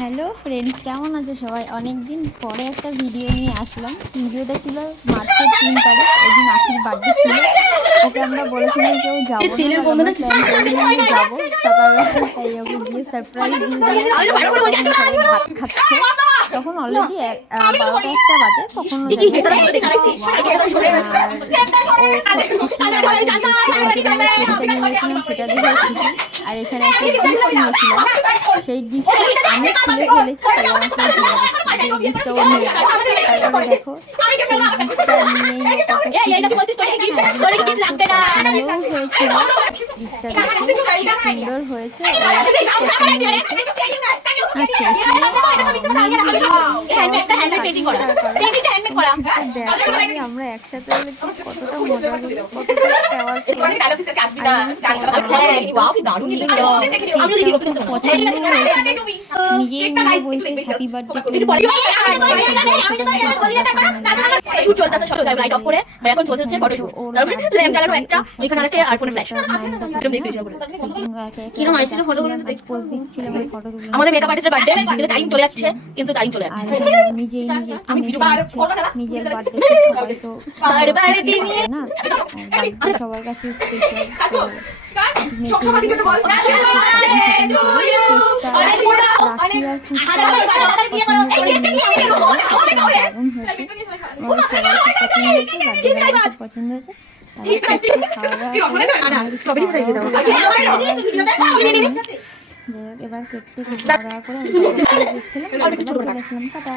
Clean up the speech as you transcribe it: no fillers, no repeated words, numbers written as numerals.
Hello friends, কেমন আছো সবাই? অনেক দিন পরে একটা ভিডিও নিয়ে আসলাম। ভিডিওটা ছিল মার্চের 3 তারিখ, ওই দিন আখির বার্থডে ছিল। ওকে আমরা বলেছিলাম কেউ যাবো না, আমরা প্ল্যান করেছিলাম যে যাবো সকালবেলা, তাই ওকে গিয়ে সারপ্রাইজ দিয়ে দিলাম। সবাই ভাত খাচ্ছে, তখন অলরেডি 12টা-1টা বাজে। তখন খুশি আমাকে নিয়েছিলাম, সেটা দেখে খুশি। আর এখানে একটা গিফট নিয়েছিলাম, সেই গিফটটা আমি খুলে ফেলেছি, তাই আমাকে গিফটটা ও নেবে। তারপরে দেখো সেই গিফটটা নিয়েই হয়েছিল। গিফটটা দেখো সুন্দর হয়েছে। আচ্ছা, আমরা একসাথে হলে কতটা মজা করি, নিজেই নিজে বলছে হ্যাপি বার্থডে। আমাদের মেকআপ আর্টিস্টের বার্থডে, কিন্তু টাইম চলে যাচ্ছে, কিন্তু টাইম চলে যাচ্ছে। নিজেই নিজে আমি নিজের বার্থডে, সবাই তো না, সবার কাছে স্পেশাল। তো পছন্দ হয়েছে। এবার কেক থেকে খাওয়া দাওয়া করে চলে আসলাম। টাটা।